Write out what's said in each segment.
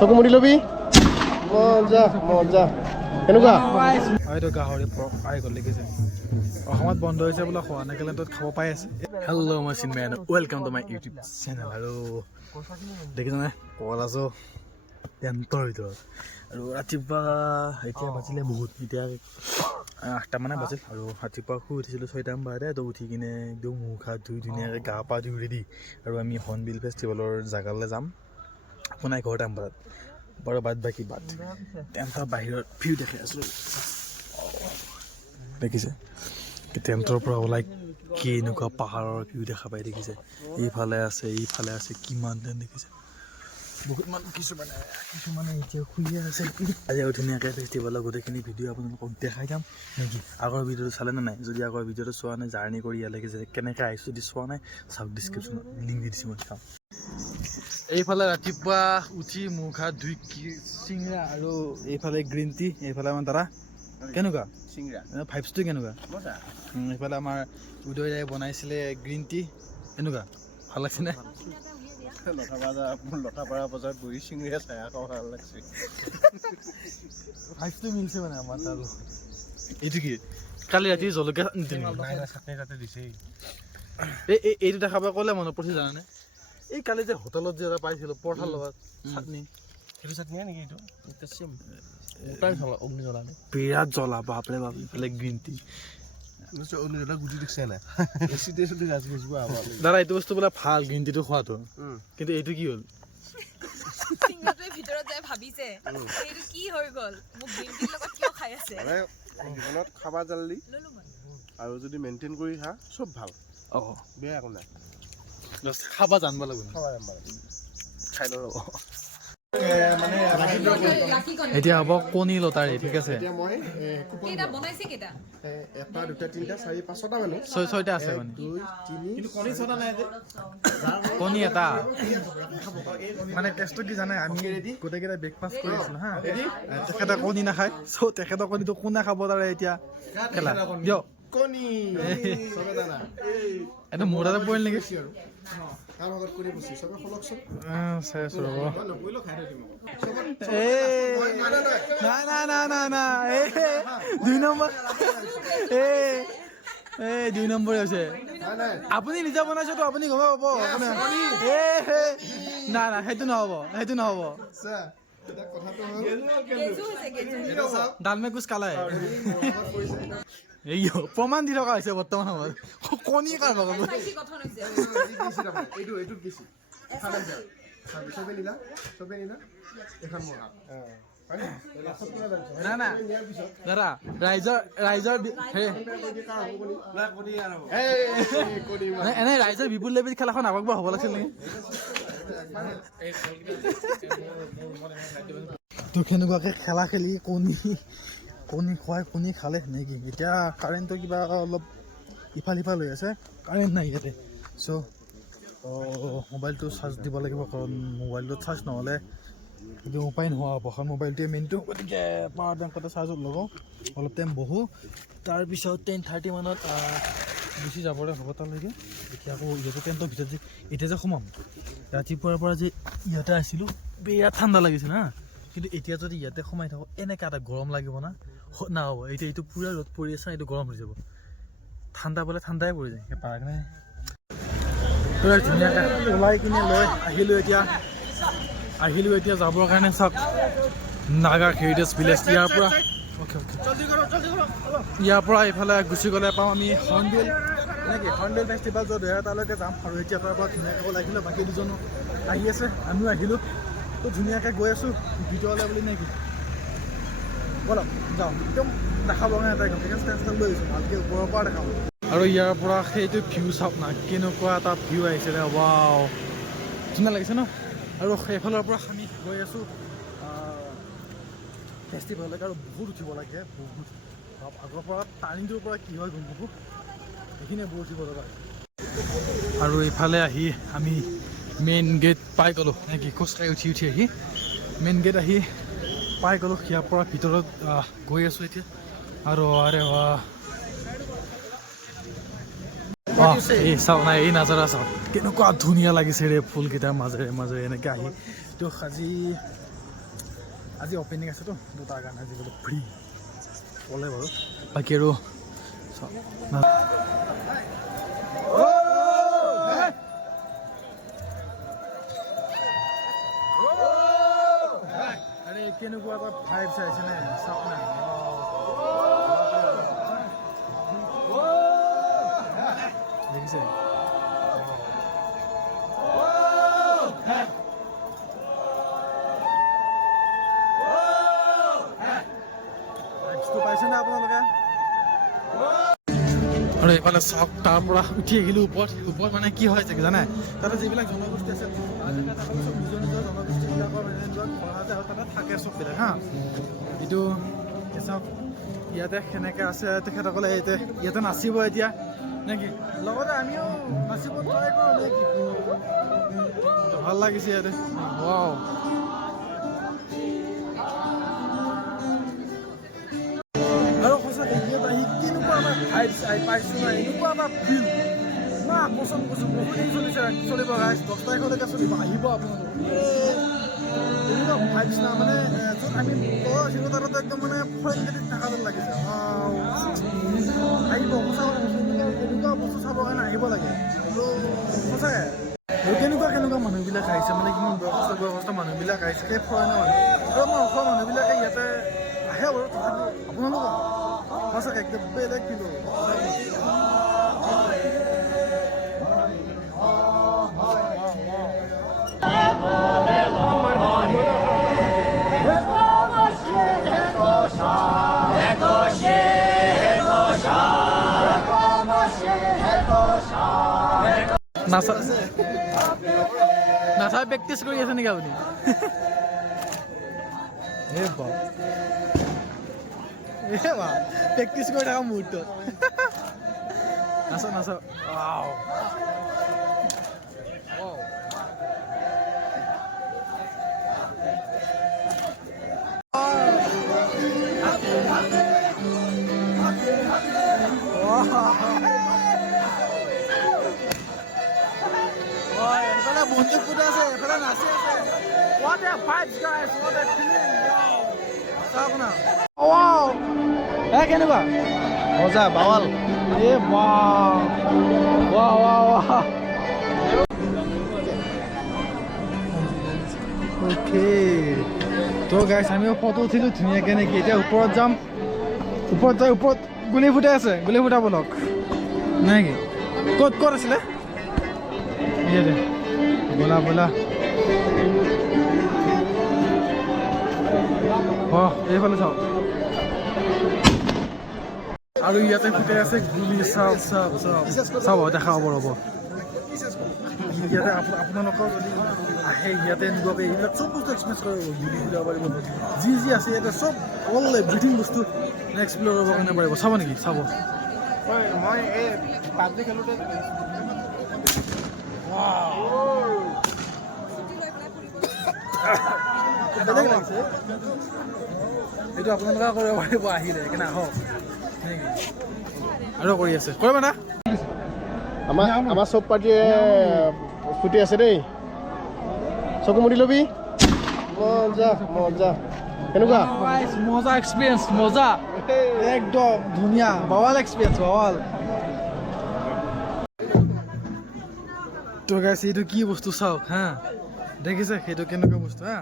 চকু মুদি লবি মজা মজা কেনেকুৱা হয়তো গাহৰি আহি গ'ল দেখিছে অসমত বন্ধ হৈছে বোলে খোৱা নেকেলেণ্ডত খাব পাই আছে হেল্ল' মই Chinmoy welcome to my YouTube channel আৰু দেখিছানে কল আছো টেণ্টৰ ভিতৰত আৰু ৰাতিপুৱা এতিয়া বাজিলে বহুত এতিয়া 8টা মানে বাজিল আৰু ৰাতিপুৱা শুই উঠিছিলোঁ 6টামান বজাতে তো উঠি কিনে একদম মুখ হাত ধুই ধুনীয়াকৈ গা পা ধুই ৰেডি আৰু আমি হৰ্ণবিল ফেষ্টিভেলৰ জেগালৈ যাম আপোনাৰ 11টামান বজাত বাৰু বাদ বাকী বাদ টেণ্টৰ বাহিৰত ভিউ দেখি আছিলোঁ দেখিছে টেণ্টৰ পৰা ওলাই কি এনেকুৱা পাহাৰৰ ভিউ দেখা পাই দেখিছে এইফালে আছে কিমান টেণ্ট দেখিছে বহুত মানুহ কিছুমানে এতিয়া শুইয়ে আছে আজি আৰু ধুনীয়াকৈ ফেষ্টিভেলৰ গোটেইখিনি ভিডিঅ' আপোনালোকক দেখাই যাম নেকি আগৰ ভিডিঅ'টো চালে নে নাই যদি আগৰ ভিডিঅ'টো চোৱা নাই জাৰ্ণি কৰি ইয়ালৈকে যে কেনেকৈ আহিছোঁ যদি চোৱা নাই চাওক ডিছক্ৰিপশ্যনত লিংক দি দিছোঁ মই চাওক এইফালে ৰাতিপুৱা উঠি মুখ হাত ধুই চিংৰা আৰু এইফালে গ্ৰীণ টি এইফালে আমাৰ দাদা কেনেকুৱা চিংৰা ভাইবছটো কেনেকুৱা এইফালে আমাৰ উদয় দাই বনাইছিলে গ্ৰীণ টি এনেকুৱা ভাল লাগছেনে লঠাপাৰা বজাৰত বহি চিংৰা চাই আকৌ ভাল লাগছে ভাইবছটো মিলছে মানে আমাৰ আৰু এইটো কি কালি ৰাতি জলকীয়া চাটনি তাতে দিছে এইটো দেখাব ক'লে মনত পৰিছে জানানে এই কালি যে হোটেলত যে এটা পাইছিলোঁ পৰঠাৰ লগত চাটনি সেইটো চাটনিয়ে নেকি এইটো অগ্নি জ্বলা বিৰাট জ্বলা বাপৰে বাপ ইফালে গ্ৰীণ টি গুটি দিছে নাই দাদা এইটো বস্তু বোলে ভাল গ্ৰীণ টিটো খোৱাটো কিন্তু এইটো কি হ'ল ভিতৰত যাই ভাবিছে এইটো কি হৈ গ'ল মোক গ্ৰীণ টিৰ লগত কিয় খাই আছে জীৱনত খাবা জল্দি আৰু যদি মেইনটেইন কৰি খা চব ভাল বেয়া একো নাই খাবা জানিব লাগিব খাই ল'ব এতিয়া হ'ব কণী লটাৰী ঠিক আছে এটা দুটা তিনিটা চাৰি পাঁচটা মানুহ 6টা আছে কণী এটা মানে কেছটো কি জানে আমি গোটেইকেইটা ব্ৰেকফাষ্ট কৰি আছিলোঁ হা তেখেতে কণী নাখায় চ' তেখেতৰ কণীটো কোনে খাব তাৰে এতিয়া খেলা দিয়ক এইটো মোৰ তাতে পৰিল নেকি চাই আছো ৰ'ব নাই 2 নম্বৰ দুই নম্বৰ হৈছে আপুনি নিজে বনাইছেতো আপুনি গম পাব নাই সেইটো নহ'ব ডালমে কুছ কালা এই প্ৰমাণ দি থকা হৈছে বৰ্তমান সময়ত কণী কাৰ নাই দাদা এনে ৰাইজৰ বিপুল লেভিত খেলাখন আগৰ পৰা হ'ব লাগিছিল নেকি তো সেনেকুৱাকে খেলা খেলি কণী খুৱাই কণী খালে নেকি এতিয়া কাৰেণ্টটো কিবা অলপ ইফাল সিফাল হৈ আছে কাৰেণ্ট নাই ইয়াতে চ' মোবাইলটো চাৰ্জ দিব লাগিব কাৰণ মোবাইলটো চাৰ্জ নহ'লে এইটো উপায় নোহোৱা হ'ব কাৰণ মোবাইলটোৱে মেইনটো গতিকে পাৱাৰ বেংকতে চাৰ্জত লগাওঁ অলপ টাইম বহোঁ তাৰপিছত 10:30 মানত গুচি যাবলৈ হ'ব তালৈকে এতিয়া আকৌ ইয়াতে টেণ্টৰ ভিতৰত যে এতিয়া যে সোমাম ৰাতিপুৱাৰ পৰা যে ইয়াতে আহিছিলোঁ বিৰাট ঠাণ্ডা লাগিছে না কিন্তু এতিয়া যদি ইয়াতে সোমাই থাকোঁ এনেকৈ এটা গৰম লাগিব না নহ'ব এতিয়া এইটো পূৰা ৰ'দ পৰি আছে এইটো গৰম হৈ যাব ঠাণ্ডা বোলে ঠাণ্ডাই পৰি যায় পাৰানে পূৰা ধুনীয়াকৈ ওলাই কিনে লৈ আহিলোঁ এতিয়া যাবৰ কাৰণে চাওক নাগা হেৰিটেজ ভিলেজ ইয়াৰ পৰা এইফালে গুচি গ'লে পাওঁ আমি হৰ্ণবিল ফেষ্টিভেল য'ত হয় তালৈকে যাম আৰু এতিয়া তাৰ পৰা ধুনীয়াকৈ ওলাই আহিলোঁ বাকী দুজনো আহি আছে আমিও আহিলোঁ তো ধুনীয়াকৈ গৈ আছোঁ ভিডিঅ'লৈ বুলি নেকি বলক যাওঁ একদম দেখাব কাৰণে এটা ষ্টেঞ্চন লৈ আহিছোঁ ভালকৈ ওপৰৰ পৰা দেখাব আৰু ইয়াৰ পৰা সেইটো ভিউ চাওক না কেনেকুৱা এটা ভিউ আহিছিলে ৱাও ধুনীয়া লাগিছে ন আৰু সেইফালৰ পৰা আমি গৈ আছোঁ ফেষ্টিভেললৈকে আৰু বহুত উঠিব লাগে বহুত আগৰ পৰা টাৰ্ণিংটোৰ পৰা কি হয় গম পাব সেইখিনিয়ে বহুত উঠিব লগা আৰু এইফালে আহি আমি মেইন গেট পাই গ'লোঁ নেকি খোজকাঢ়ি উঠি আহি মেইন গেট আহি পাই গ'লোঁ ইয়াৰ পৰা ভিতৰত গৈ আছোঁ এতিয়া আৰু আৰে এই চাওক নাই এই নাজাৰা চাওক কেনেকুৱা ধুনীয়া লাগিছে ৰে ফুলকেইটাৰ মাজেৰে এনেকৈ আহি তো আজি আজি অপেনিং আছেতো তাৰ কাৰণে আজি বোলো ফ্ৰী ক'লে বাৰু বাকী আৰু আৰে কেনেকুৱা এটা ভাইব চাইছে নে চাওক না দেখিছে পাইছে নে আপোনালোকে আৰু এইফালে চাওক তাৰ পৰা উঠি আহিলোঁ ওপৰত মানে কি হয় চাগে জানে তাতে যিবিলাক জনগোষ্ঠী আছে নিজৰ নিজৰ জনগোষ্ঠীবিলাকৰ তাতে থাকে চববিলাক হা এইটো চাওক ইয়াতে সেনেকৈ আছে তেখেতসকলে ইয়াতে নাচিব এতিয়া নেকি লগতে আমিও নাচিব ট্ৰাই কৰোঁ নেকি ভাল লাগিছে ইয়াতে ৱাও আৰু সঁচাকৈ ইয়াত আহি কেনেকুৱা এটা ভাইব পাইছোঁ না এনেকুৱা এটা ফিল ইমান পচন্দ কৰিছোঁ বহুত দিন চলিব গাইছ 10 তাৰিখলৈকে চলিব আহিব আপোনালোক এনেকুৱা ভাইবছ না মানে য'ত আমি আছিলোঁ তাতে একদম মানে ফৰেন কাণ্ট্ৰিত থকা যেন লাগিছে আহিব সঁচা এনেকুৱা বস্তু চাবৰ কাৰণে আহিব লাগে সঁচাকৈ কেনেকুৱা মানুহবিলাক আহিছে মানে কিমান বয়সস্থ মানুহবিলাক আহিছে সেই ফৰেনৰ মানুহ আৰু আমাৰ অসমৰ মানুহবিলাকে ইয়াতে আহে বাৰু তথাপিও আপোনালোক সঁচাকৈ একদম বেলেগ কিলো নাচা প্ৰেক্টিচ কৰি আছে নেকি আপুনি প্ৰেক্টিচ কৰি থকা মুহূৰ্তত নাচ বন্দুক ফুটা আছে এফালে নাচি আছে what a vibes guys what a feeling চাওক না ওয়াও কেনেকুৱা মজা বাৱাল ওকে তো গাইছ আমিও ফটো উঠিলোঁ ধুনীয়াকৈ নেকি এতিয়া ওপৰত যাম ওপৰত গুলি ফুটাই আছে গুলি ফুটাব লওক নাই কি ক'ত আছিলে ইয়াতে বলা এইফালে চাওক আৰু ইয়াতে ফুটাই আছে গুলি চাব দেখা হ'ব ৰ'ব ইয়াতে আপোনালোকৰ যদি আহে ইয়াতে এনেকুৱাকৈ এইবিলাক চব বস্তু এক্সপিৰিয়েঞ্চ কৰিব গুলি ফুটাব পাৰিব যি আছে ইয়াতে চব অল এভৰিথিং বস্তু এক্সপ্ল'ৰ কৰিবৰ কাৰণে পাৰিব চাব নেকি চাব মই এই পাব্লিক খেলোঁতে এইটো আপোনালোকে কৰিব পাৰিব আহিলে সেইকাৰণে আহক আৰু কৰি আছে কৰিব না আমাৰ চব পাৰ্টিয়ে ফুটি আছে দেই চকু মুদি ল'বি মজা কেনেকুৱা মজা এক্সপিৰিয়েঞ্চ মজা একদম ধুনীয়া বাৱাল এক্সপিৰিয়েঞ্চ বাৱাল তো গাইছ এইটো কি বস্তু চাওক হা দেখিছে সেইটো কেনেকুৱা বস্তু হা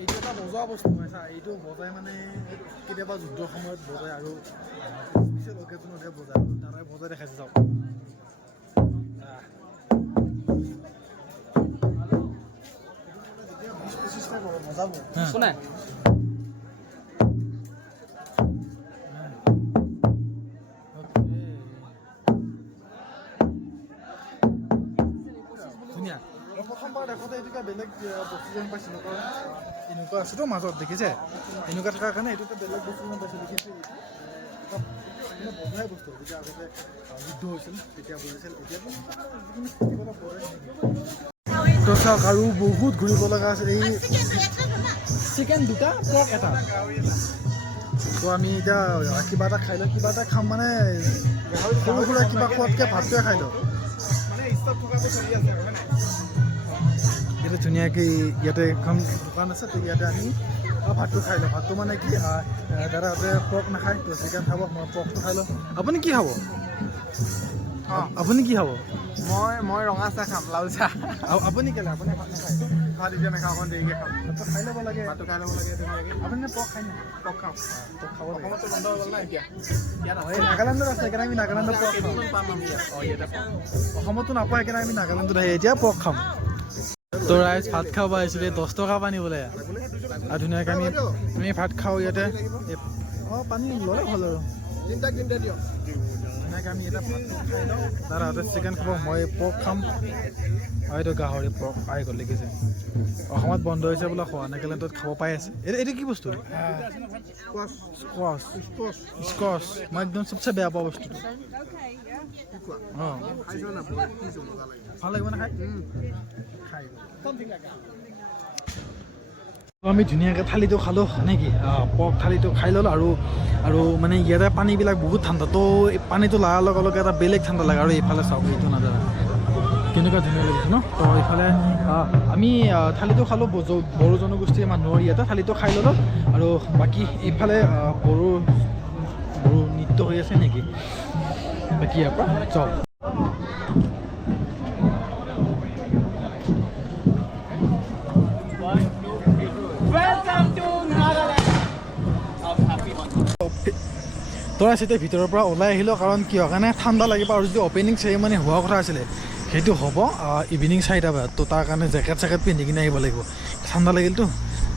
এইটো এটা বজোৱা বস্তু হয় চা এইটো বজাই মানে কেতিয়াবা যুদ্ধৰ সময়ত বজায় আৰু স্পেচিয়েল অকেজনতহে বজায় তাৰে বজাই দেখাইছে চাওক শুনে ধুনীয়া প্ৰথমবাৰ দেখোঁতে এইটো বেলেগ বস্তু যেন পাইছিলোঁ কাৰণ এনেকুৱা আছেতো মাজত দেখিছে এনেকুৱা থকাৰ কাৰণে এইটো বেলেগ বস্তু যেন পাইছোঁ দেখিছে বজাই বস্তু যেতিয়া আগতে যুদ্ধ হৈছিল তেতিয়া বুজিছিল এতিয়া তো চাওক আৰু বহুত ঘূৰিব লগা আছে এই চিকেন দুটা পৰ্ক এটা তো আমি এতিয়া কিবা এটা খাই লওঁ কিবা এটা খাম মানে সৰু সুৰা কিবা খোৱাতকৈ ভাতটোৱে খাই লওঁ ইয়াতে ধুনীয়াকৈ ইয়াতে এখন দোকান আছে তো ইয়াতে আমি ভাতটো খাই লওঁ ভাতটো মানে কি দাদাহঁতে পৰ্ক নাখায় তো চিকেন খাব মই পৰ্কটো খাই লওঁ আপুনি কি খাব আপুনি কি খাব মই ৰঙা চাহ খাম লাল চাহ আপুনি কেলে আপুনি ভাত নাখায় ভাত এতিয়া নাখাওঁ অকণ দেৰিকৈ খাম ভাতটো খাই ল'ব লাগে ভাতটো খাই ল'ব লাগে ধুনীয়াকৈ আপুনি পৰ্ক খায় নে পৰ্ক খাওঁ পৰ্ক খাব লাগে অসমতো বন্ধ হৈ গ'ল না এতিয়া ইয়াত এই নাগালেণ্ডত আছে সেইকাৰণে আমি নাগালেণ্ডত পৰ্ক খাওঁ পাম আমি ইয়াত ইয়াতে পাম অসমতো নাপায় সেইকাৰণে আমি নাগালেণ্ডত আহি এতিয়া পৰ্ক খাম তো ৰাইজ ভাত খাব আহিছিলে 10 টকা পানী বোলে আৰু ধুনীয়াকৈ আমি ভাত খাওঁ ইয়াতে পানী ল'লে হ'ল আৰু তিনিটা দিয়ক ধুনীয়াকৈ আমি এটা ভাতটো খাই লওঁ দাদাহঁতে চিকেন খাব মই পৰ্ক খাম আৰু এইটো গাহৰি পৰ্ক পাই গ'ল দেখিছে অসমত বন্ধ হৈছে বোলে খোৱা নাগালেণ্ডত খাব পাই আছে এইটো কি বস্তু স্কচ মই একদম চবচে বেয়া পোৱা বস্তুটো অঁ ভাল লাগিব না খাই আমি ধুনীয়াকৈ থালিটো খালোঁ নেকি পৰ্ক থালিটো খাই ল'লোঁ আৰু মানে ইয়াতে পানীবিলাক বহুত ঠাণ্ডা তো এই পানীটো লগাৰ লগে লগে এটা বেলেগ ঠাণ্ডা লাগে আৰু এইফালে চাওক এইটো নাজানা কেনেকুৱা ধুনীয়া লাগিছে ন তো এইফালে আমি থালিটো খালোঁ বড়ো জনগোষ্ঠীৰ মানুহৰ ইয়াতে থালিটো খাই ল'লোঁ আৰু বাকী এইফালে বড়ো নৃত্য হৈ আছে নেকি বাকী ইয়াৰ পৰা যাওক তৰা চিতে ভিতৰৰ পৰা ওলাই আহিলোঁ কাৰণ কিয় কাৰণে ঠাণ্ডা লাগিব আৰু যদি অপেনিং চেৰিমনি হোৱা কথা আছিলে সেইটো হ'ব ইভিনিং 4টা বজাত তো তাৰ কাৰণে জেকেট পিন্ধি কিনে আহিব লাগিব ঠাণ্ডা লাগিলতো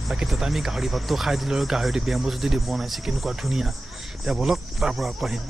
বাকী তাতে আমি গাহৰি ভাতটো খাই দিলোঁ আৰু গাহৰিটো বেম্বু যদি বনাইছে কেনেকুৱা ধুনীয়া এতিয়া বলক তাৰ পৰা আকৌ আহিম